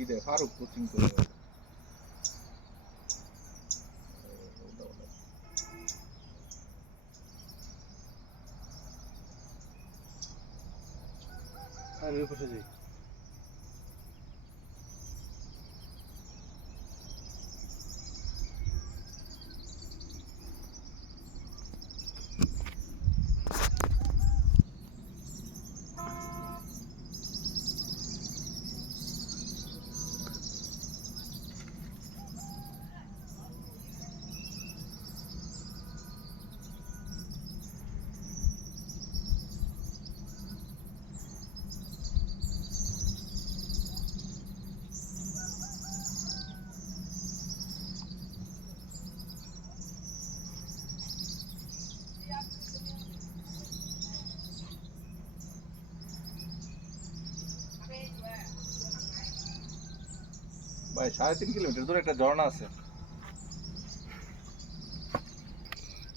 কি দেয় ফারুক কোচিং করে আর ওই পাশে যাই। ভাই 3.5 কিলোমিটার দূরে একটা ঝর্ণা আছে।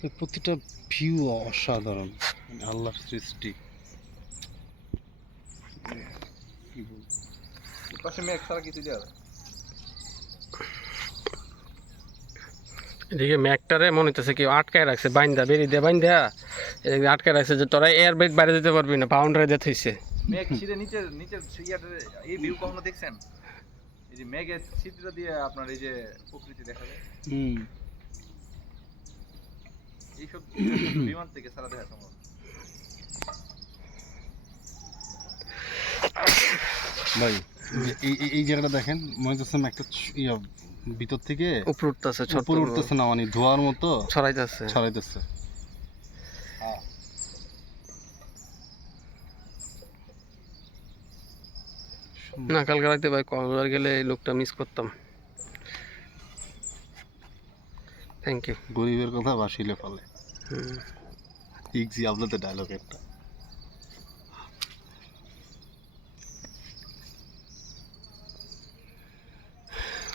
এই প্রতিটা ভিউ অসাধারণ, মানে আল্লাহর সৃষ্টি। কি বলবো? এর পাশে মেঘ ছাড়া কিছু দেওয়া যায়। এদিকে ম্যাকটারে মনে হইতেছে কেউ আটকায় রাখছে, বাইন্দা বেরি দিয়ে বাইন্দা এদিকে আটকায় রাখছে যে তোরা এয়ার ব্রেক বাইরে যেতে পারবি না, বাউন্ডারি দিয়ে থইছে। মেঘ ছিঁড়ে নিচের নিচের ইয়াটা এই ভিউ কখনো দেখছেন? এই যে মেঘের ছিদ্র দিয়ে আপনার এই যে প্রকৃতি দেখা যায়, এইসব বিমান থেকে সারা দেখা সম্ভব। ভাই এই জায়গাটা দেখেন, মনে হচ্ছে একটা ইয়া ভিতর থেকে উপর উঠতেছে, উপরে উঠতেছে না, মানে ধোয়ার মতো ছড়াইতেছে। না কালকে রাতে ভাই কক্সবাজার গেলে এই লোকটা মিস করতাম। Thank you. গরিবের কথা বাসিলে ফলে, ইজি আপনাদের ডায়লগ একটা।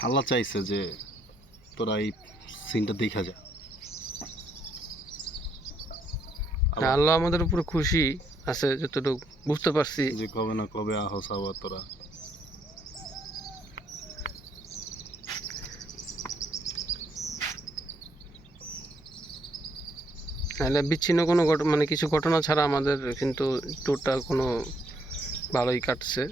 আল্লাহ চাইছে যে তোরা এই সিনটা দেখা যা। আল্লাহ আমাদের উপরে খুশি আছে যতটুকু বুঝতে পারছি, যে কবে না কবে আহস আবার তোরা। নাহলে বিচ্ছিন্ন কোনো মানে কিছু ঘটনা ছাড়া আমাদের কিন্তু ট্যুরটা কোনো ভালোই কাটছে।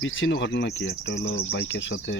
বিচ্ছিন্ন ঘটনা কি, একটা হলো বাইকের সাথে